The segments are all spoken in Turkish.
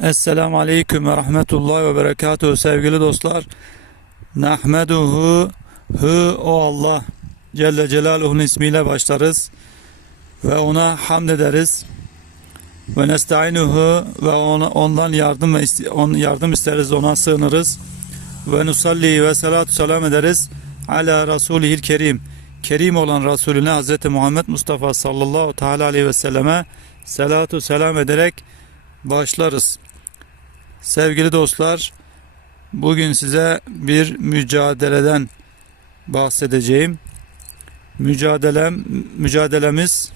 Esselamu Aleyküm ve Rahmetullahi ve Berekatuhu sevgili dostlar. Nahmeduhu Hu o Allah Celle Celaluhu'nun ismiyle başlarız ve ona hamd ederiz. Ve nestainuhu ve ona, ondan yardım ve on, yardım isteriz, ona sığınırız. Ve nusalli ve salatu selam ederiz ala Rasulihil Kerim. Kerim olan Resulüne Hz. Muhammed Mustafa sallallahu teala aleyhi ve selleme salatu selam ederek başlarız. Sevgili dostlar, bugün size bir mücadeleden bahsedeceğim. Mücadelem, mücadelemiz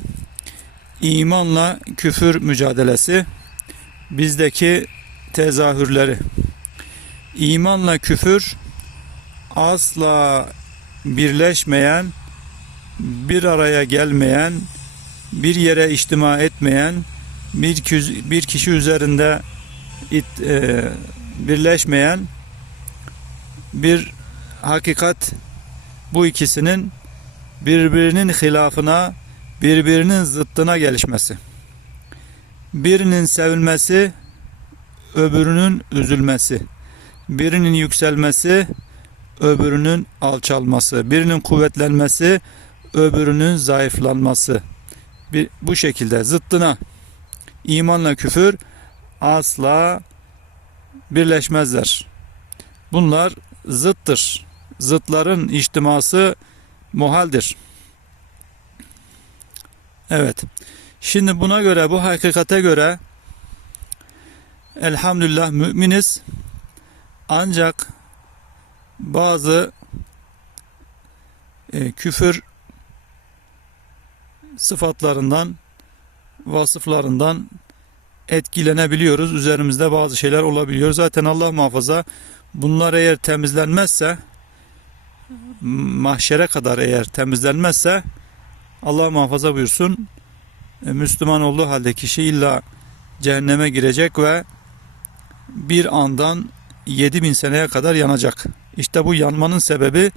imanla küfür mücadelesi. Bizdeki tezahürleri. İmanla küfür asla birleşmeyen, bir araya gelmeyen, bir yere içtima etmeyen, bir, bir kişi üzerinde it, e, birleşmeyen bir hakikat bu ikisinin birbirinin hilafına, birbirinin zıttına gelişmesi. Birinin sevilmesi, öbürünün üzülmesi. Birinin yükselmesi, öbürünün alçalması. Birinin kuvvetlenmesi, öbürünün zayıflanması. Bir, bu şekilde zıttına imanla küfür asla birleşmezler. Bunlar zıttır. Zıtların içtiması muhaldir. Evet. Şimdi buna göre, bu hakikate göre elhamdülillah müminiz ancak bazı e, küfür sıfatlarından, vasıflarından etkilenebiliyoruz. Üzerimizde bazı şeyler olabiliyor. Zaten Allah muhafaza bunlar eğer temizlenmezse mahşere kadar eğer temizlenmezse Allah muhafaza buyursun e, Müslüman olduğu halde kişi illa cehenneme girecek ve bir andan 7000 seneye kadar yanacak. İşte bu yanmanın sebebi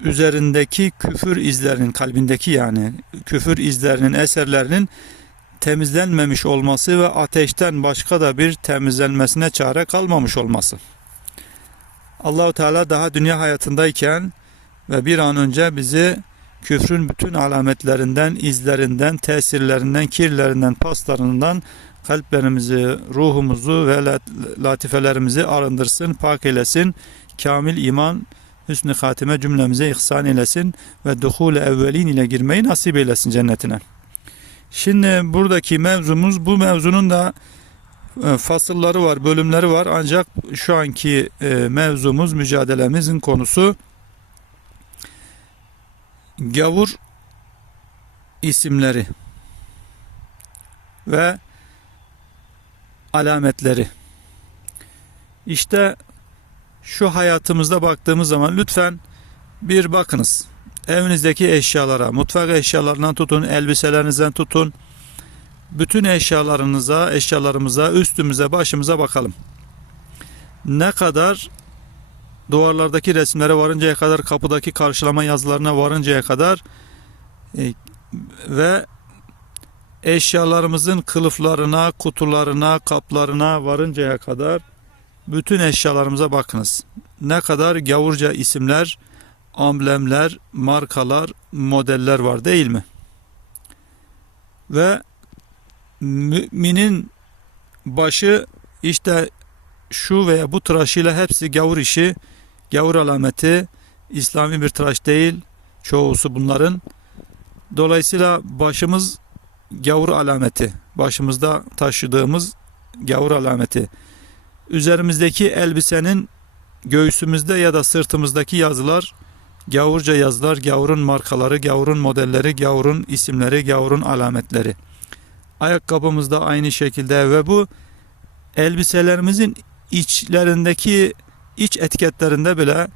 üzerindeki küfür izlerinin kalbindeki yani küfür izlerinin eserlerinin temizlenmemiş olması ve ateşten başka da bir temizlenmesine çare kalmamış olması. Allahu Teala daha dünya hayatındayken ve bir an önce bizi küfrün bütün alametlerinden, izlerinden, tesirlerinden, kirlerinden, paslarından kalplerimizi, ruhumuzu ve lat- latifelerimizi arındırsın, pak eylesin. Kamil iman, hüsnü hatime cümlemize ihsan eylesin ve duhul evvelin ile girmeyi nasip eylesin cennetine. Şimdi buradaki mevzumuz bu mevzunun da e, fasılları var, bölümleri var. Ancak şu anki e, mevzumuz, mücadelemizin konusu gavur isimleri ve alametleri. İşte şu hayatımızda baktığımız zaman lütfen bir bakınız. Evinizdeki eşyalara, mutfak eşyalarından tutun, elbiselerinizden tutun. Bütün eşyalarınıza, eşyalarımıza, üstümüze, başımıza bakalım. Ne kadar duvarlardaki resimlere varıncaya kadar, kapıdaki karşılama yazılarına varıncaya kadar e, ve eşyalarımızın kılıflarına, kutularına, kaplarına varıncaya kadar bütün eşyalarımıza bakınız. Ne kadar gavurca isimler, amblemler, markalar, modeller var değil mi? Ve müminin başı işte şu veya bu tıraşıyla hepsi gavur işi, gavur alameti, İslami bir tıraş değil, çoğusu bunların. Dolayısıyla başımız gavur alameti, başımızda taşıdığımız gavur alameti. Üzerimizdeki elbisenin göğsümüzde ya da sırtımızdaki yazılar gavurca yazılar, gavurun markaları, gavurun modelleri, gavurun isimleri, gavurun alametleri. Ayakkabımızda aynı şekilde ve bu elbiselerimizin içlerindeki iç etiketlerinde bile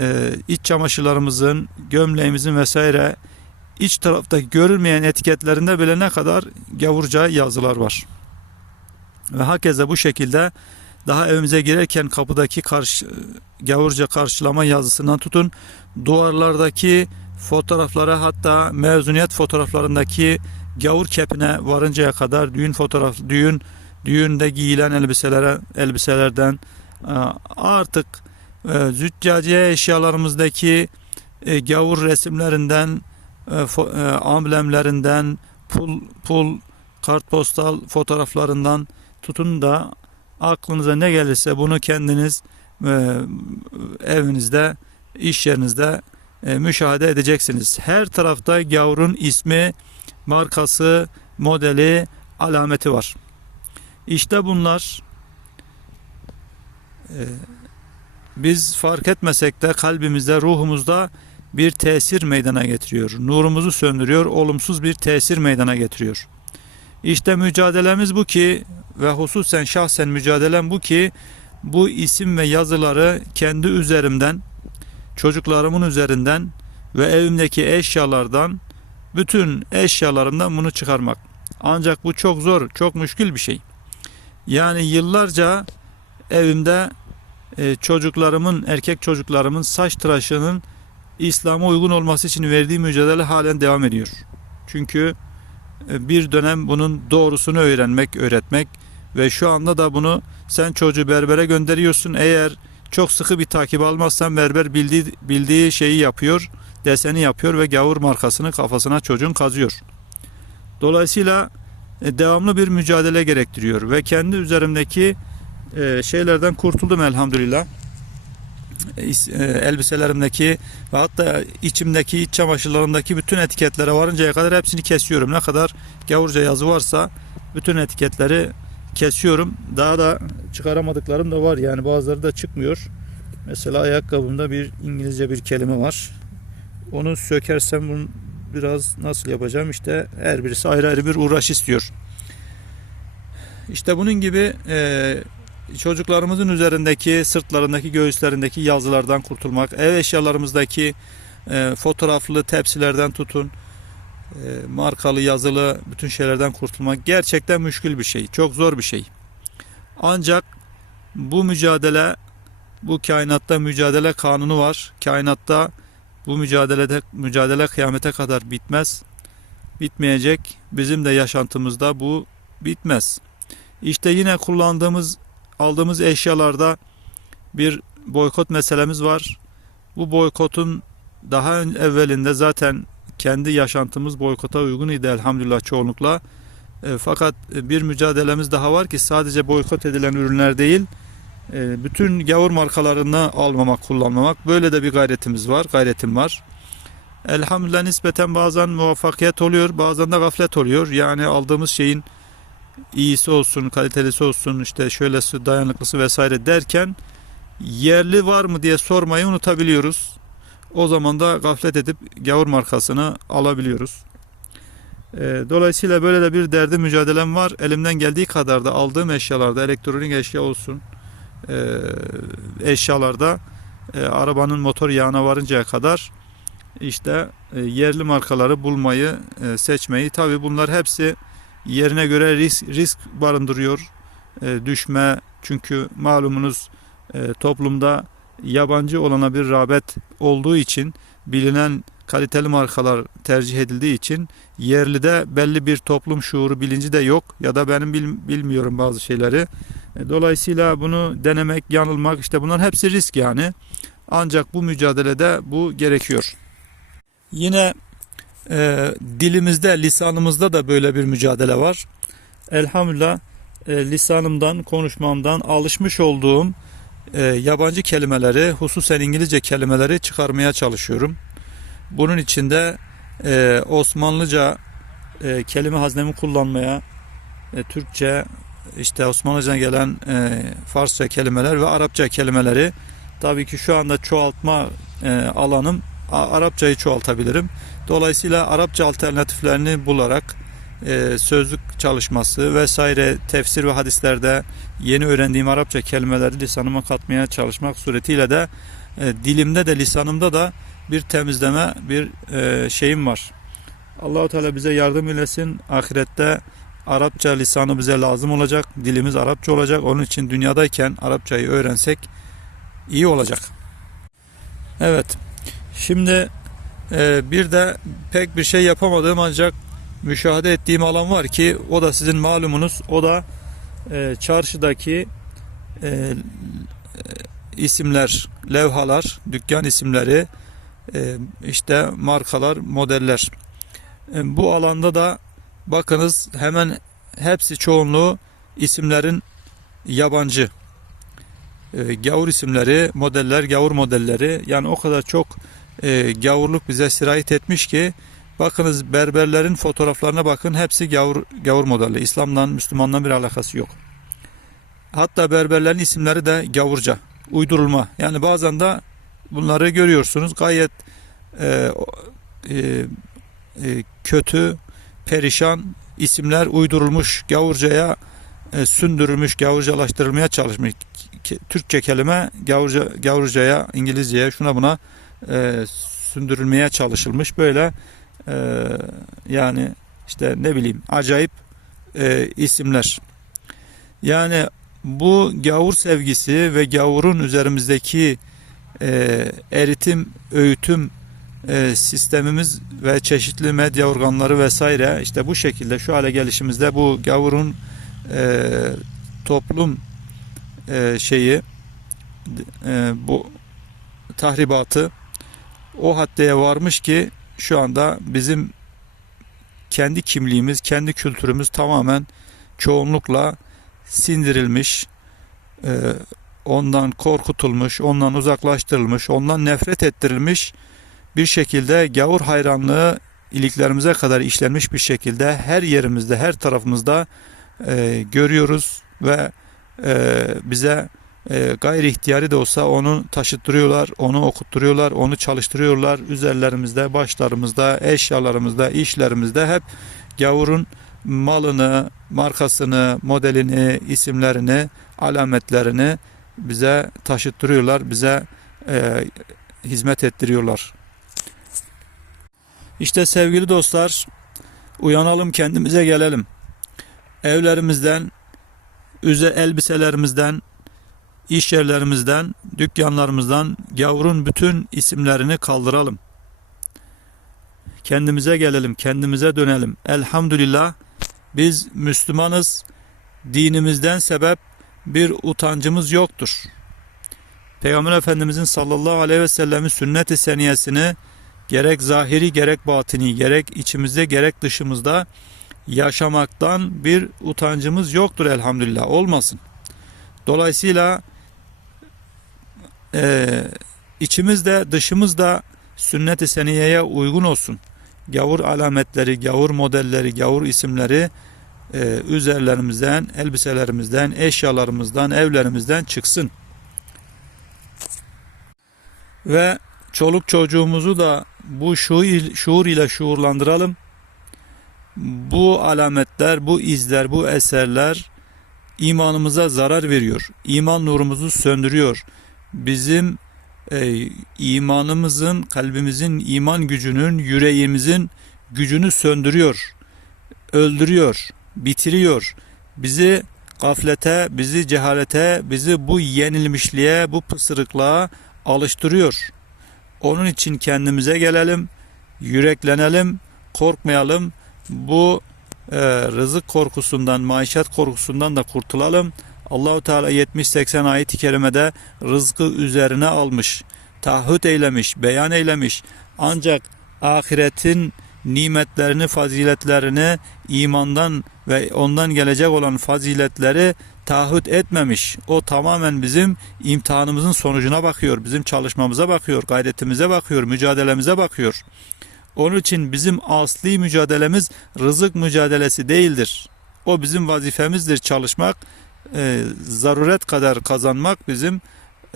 e, iç çamaşırlarımızın, gömleğimizin vesaire iç tarafta görülmeyen etiketlerinde bile ne kadar gavurca yazılar var. Ve hakeza bu şekilde daha evimize girerken kapıdaki karşı, gavurca karşılama yazısından tutun duvarlardaki fotoğraflara hatta mezuniyet fotoğraflarındaki gavur kepine varıncaya kadar düğün fotoğraf düğün düğünde giyilen elbiselere elbiselerden e, artık e, züccaciye eşyalarımızdaki e, gavur resimlerinden amblemlerinden pul pul kartpostal fotoğraflarından tutun da aklınıza ne gelirse bunu kendiniz e, evinizde iş yerinizde e, müşahede edeceksiniz. Her tarafta gavurun ismi, markası, modeli, alameti var. İşte bunlar e, biz fark etmesek de kalbimizde, ruhumuzda bir tesir meydana getiriyor. Nurumuzu söndürüyor, olumsuz bir tesir meydana getiriyor. İşte mücadelemiz bu ki ve hususen şahsen mücadelem bu ki bu isim ve yazıları kendi üzerimden, çocuklarımın üzerinden ve evimdeki eşyalardan, bütün eşyalarımdan bunu çıkarmak. Ancak bu çok zor, çok müşkül bir şey. Yani yıllarca evimde e, çocuklarımın, erkek çocuklarımın saç tıraşının İslam'a uygun olması için verdiği mücadele halen devam ediyor. Çünkü e, bir dönem bunun doğrusunu öğrenmek, öğretmek ve şu anda da bunu sen çocuğu berbere gönderiyorsun. Eğer çok sıkı bir takip almazsan berber bildiği, bildiği şeyi yapıyor, deseni yapıyor ve gavur markasını kafasına çocuğun kazıyor. Dolayısıyla e, devamlı bir mücadele gerektiriyor ve kendi üzerimdeki e, şeylerden kurtuldum elhamdülillah. E, is- elbiselerimdeki ve hatta içimdeki iç çamaşırlarımdaki bütün etiketlere varıncaya kadar hepsini kesiyorum. Ne kadar gavurca yazı varsa bütün etiketleri kesiyorum. Daha da çıkaramadıklarım da var yani bazıları da çıkmıyor. Mesela ayakkabımda bir İngilizce bir kelime var. Onu sökersem bunu biraz nasıl yapacağım işte her birisi ayrı ayrı bir uğraş istiyor. İşte bunun gibi e, çocuklarımızın üzerindeki, sırtlarındaki, göğüslerindeki yazılardan kurtulmak, ev eşyalarımızdaki e, fotoğraflı tepsilerden tutun, markalı, yazılı bütün şeylerden kurtulmak gerçekten müşkül bir şey, çok zor bir şey. Ancak bu mücadele, bu kainatta mücadele kanunu var. Kainatta bu mücadelede mücadele kıyamete kadar bitmez. Bitmeyecek. Bizim de yaşantımızda bu bitmez. İşte yine kullandığımız aldığımız eşyalarda bir boykot meselemiz var. Bu boykotun daha evvelinde zaten kendi yaşantımız boykota uygun idi elhamdülillah çoğunlukla. E, fakat e, bir mücadelemiz daha var ki sadece boykot edilen ürünler değil, e, bütün gavur markalarını almamak, kullanmamak. Böyle de bir gayretimiz var, gayretim var. Elhamdülillah nispeten bazen muvaffakiyet oluyor, bazen de gaflet oluyor. Yani aldığımız şeyin iyisi olsun, kalitelisi olsun, işte şöylesi dayanıklısı vesaire derken yerli var mı diye sormayı unutabiliyoruz. O zaman da gaflet edip gavur markasını alabiliyoruz. Ee, Dolayısıyla böyle de bir derdi mücadelem var. Elimden geldiği kadar da aldığım eşyalarda elektronik eşya olsun e, eşyalarda e, arabanın motor yağına varıncaya kadar işte e, yerli markaları bulmayı e, seçmeyi tabi bunlar hepsi yerine göre risk, risk barındırıyor. E, düşme çünkü malumunuz toplumda yabancı olana bir rağbet olduğu için bilinen kaliteli markalar tercih edildiği için yerlide belli bir toplum şuuru bilinci de yok ya da benim bil- bilmiyorum bazı şeyleri. E, Dolayısıyla bunu denemek, yanılmak işte bunların hepsi risk yani. Ancak bu mücadelede bu gerekiyor. Yine e, dilimizde, lisanımızda da böyle bir mücadele var. Elhamdülillah e, lisanımdan, konuşmamdan alışmış olduğum e, yabancı kelimeleri, hususen İngilizce kelimeleri çıkarmaya çalışıyorum. Bunun için de e, Osmanlıca e, kelime haznemi kullanmaya, e, Türkçe, işte Osmanlıcadan gelen e, Farsça kelimeler ve Arapça kelimeleri tabii ki şu anda çoğaltma e, alanım A- Arapçayı çoğaltabilirim. Dolayısıyla Arapça alternatiflerini bularak e, sözlük çalışması vesaire tefsir ve hadislerde yeni öğrendiğim Arapça kelimeleri lisanıma katmaya çalışmak suretiyle de e, dilimde de lisanımda da bir temizleme bir e, şeyim var. Allahu Teala bize yardım eylesin. Ahirette Arapça lisanı bize lazım olacak. Dilimiz Arapça olacak. Onun için dünyadayken Arapçayı öğrensek iyi olacak. Evet. Şimdi bir de pek bir şey yapamadığım ancak müşahede ettiğim alan var ki o da sizin malumunuz. O da e, çarşıdaki e, e, isimler, levhalar, dükkan isimleri, e, işte markalar, modeller. E, bu alanda da bakınız hemen hepsi çoğunluğu isimlerin yabancı. E, gavur isimleri, modeller, gavur modelleri yani o kadar çok e, gavurluk bize sirayet etmiş ki bakınız berberlerin fotoğraflarına bakın hepsi gavur, gavur modeli. İslam'dan, Müslüman'dan bir alakası yok. Hatta berberlerin isimleri de gavurca, uydurulma. Yani bazen de bunları görüyorsunuz gayet e, e, e, kötü, perişan isimler uydurulmuş, gavurcaya e, sündürülmüş, gavurcalaştırılmaya çalışmış. Türkçe kelime gavurca, gavurcaya, İngilizceye, şuna buna e, sündürülmeye çalışılmış. Böyle e, yani işte ne bileyim acayip e, isimler. Yani bu gavur sevgisi ve gavurun üzerimizdeki e, eritim, öğütüm e, sistemimiz ve çeşitli medya organları vesaire işte bu şekilde şu hale gelişimizde bu gavurun e, toplum e, şeyi e, bu tahribatı o haddeye varmış ki şu anda bizim kendi kimliğimiz, kendi kültürümüz tamamen çoğunlukla sindirilmiş, e, ondan korkutulmuş, ondan uzaklaştırılmış, ondan nefret ettirilmiş bir şekilde gavur hayranlığı iliklerimize kadar işlenmiş bir şekilde her yerimizde, her tarafımızda e, görüyoruz ve e, bize e, gayri ihtiyari de olsa onu taşıttırıyorlar, onu okutturuyorlar, onu çalıştırıyorlar. Üzerlerimizde, başlarımızda, eşyalarımızda, işlerimizde hep gavurun malını, markasını, modelini, isimlerini, alametlerini bize taşıttırıyorlar, bize e, hizmet ettiriyorlar. İşte sevgili dostlar, uyanalım kendimize gelelim. Evlerimizden, üze elbiselerimizden, iş yerlerimizden, dükkanlarımızdan gavurun bütün isimlerini kaldıralım. Kendimize gelelim, kendimize dönelim. Elhamdülillah biz Müslümanız. Dinimizden sebep bir utancımız yoktur. Peygamber Efendimizin sallallahu aleyhi ve sellemin sünnet-i seniyesini gerek zahiri gerek batini gerek içimizde gerek dışımızda yaşamaktan bir utancımız yoktur elhamdülillah olmasın. Dolayısıyla e, içimizde dışımızda sünnet-i seniyeye uygun olsun. Gavur alametleri, gavur modelleri, gavur isimleri e, üzerlerimizden, elbiselerimizden, eşyalarımızdan, evlerimizden çıksın. Ve çoluk çocuğumuzu da bu şuur, şuur ile şuurlandıralım. Bu alametler, bu izler, bu eserler imanımıza zarar veriyor. İman nurumuzu söndürüyor. Bizim e, imanımızın, kalbimizin iman gücünün, yüreğimizin gücünü söndürüyor. Öldürüyor, bitiriyor. Bizi gaflete, bizi cehalete, bizi bu yenilmişliğe, bu pısırıklığa alıştırıyor. Onun için kendimize gelelim, yüreklenelim, korkmayalım. Bu e, rızık korkusundan, maişet korkusundan da kurtulalım. Allahu Teala 70-80 ayet-i kerimede rızkı üzerine almış, taahhüt eylemiş, beyan eylemiş. Ancak ahiretin nimetlerini, faziletlerini imandan ve ondan gelecek olan faziletleri taahhüt etmemiş. O tamamen bizim imtihanımızın sonucuna bakıyor. Bizim çalışmamıza bakıyor, gayretimize bakıyor, mücadelemize bakıyor. Onun için bizim asli mücadelemiz rızık mücadelesi değildir. O bizim vazifemizdir çalışmak. E, zaruret kadar kazanmak bizim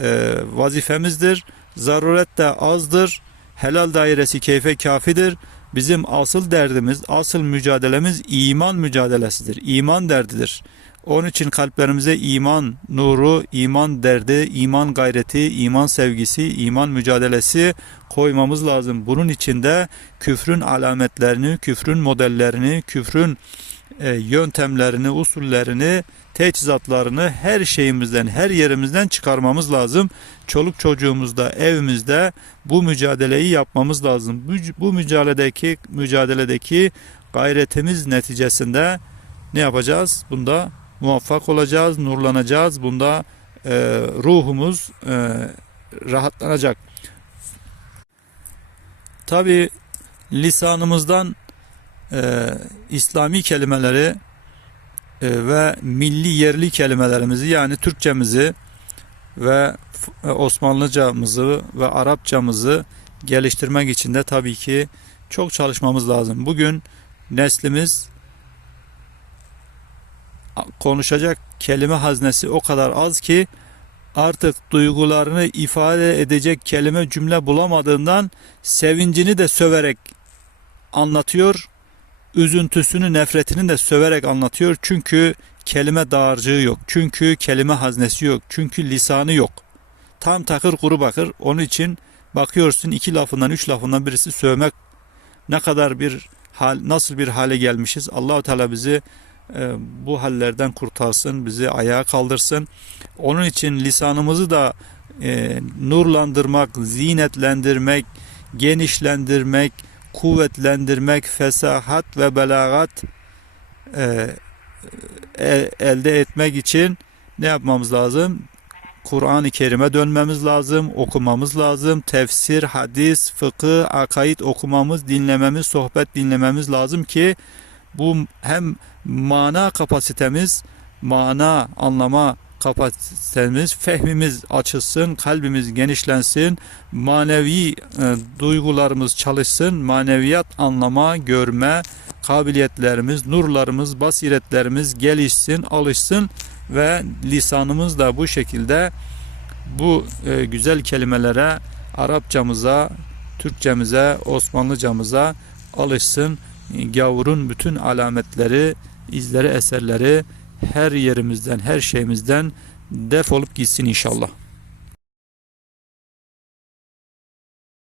e, vazifemizdir. Zaruret de azdır. Helal dairesi keyfe kafidir. Bizim asıl derdimiz, asıl mücadelemiz iman mücadelesidir. İman derdidir. Onun için kalplerimize iman nuru, iman derdi, iman gayreti, iman sevgisi, iman mücadelesi koymamız lazım. Bunun için de küfrün alametlerini, küfrün modellerini, küfrün e, yöntemlerini, usullerini, teçhizatlarını her şeyimizden, her yerimizden çıkarmamız lazım. Çoluk çocuğumuzda, evimizde bu mücadeleyi yapmamız lazım. Bu, bu mücadeledeki mücadeledeki gayretimiz neticesinde ne yapacağız? Bunda muvaffak olacağız, nurlanacağız. Bunda e, ruhumuz e, rahatlanacak. Tabi lisanımızdan e, İslami kelimeleri e, ve milli yerli kelimelerimizi yani Türkçemizi ve e, Osmanlıcamızı ve Arapçamızı geliştirmek için de tabii ki çok çalışmamız lazım. Bugün neslimiz konuşacak kelime haznesi o kadar az ki artık duygularını ifade edecek kelime cümle bulamadığından sevincini de söverek anlatıyor. Üzüntüsünü, nefretini de söverek anlatıyor. Çünkü kelime dağarcığı yok. Çünkü kelime haznesi yok. Çünkü lisanı yok. Tam takır kuru bakır. Onun için bakıyorsun iki lafından, üç lafından birisi sövmek ne kadar bir hal, nasıl bir hale gelmişiz. Allahu Teala bizi e, bu hallerden kurtarsın, bizi ayağa kaldırsın. Onun için lisanımızı da e, nurlandırmak, zinetlendirmek, genişlendirmek, kuvvetlendirmek, fesahat ve belagat e, e- elde etmek için ne yapmamız lazım? Kur'an-ı Kerim'e dönmemiz lazım, okumamız lazım. Tefsir, hadis, fıkıh, akaid okumamız, dinlememiz, sohbet dinlememiz lazım ki bu hem mana kapasitemiz, mana anlama kapasitemiz, fehmimiz açılsın, kalbimiz genişlensin, manevi e, duygularımız çalışsın, maneviyat anlama, görme kabiliyetlerimiz, nurlarımız, basiretlerimiz gelişsin, alışsın ve lisanımız da bu şekilde bu e, güzel kelimelere Arapçamıza, Türkçemize, Osmanlıcamıza alışsın. Gavurun bütün alametleri, izleri, eserleri her yerimizden, her şeyimizden defolup gitsin inşallah.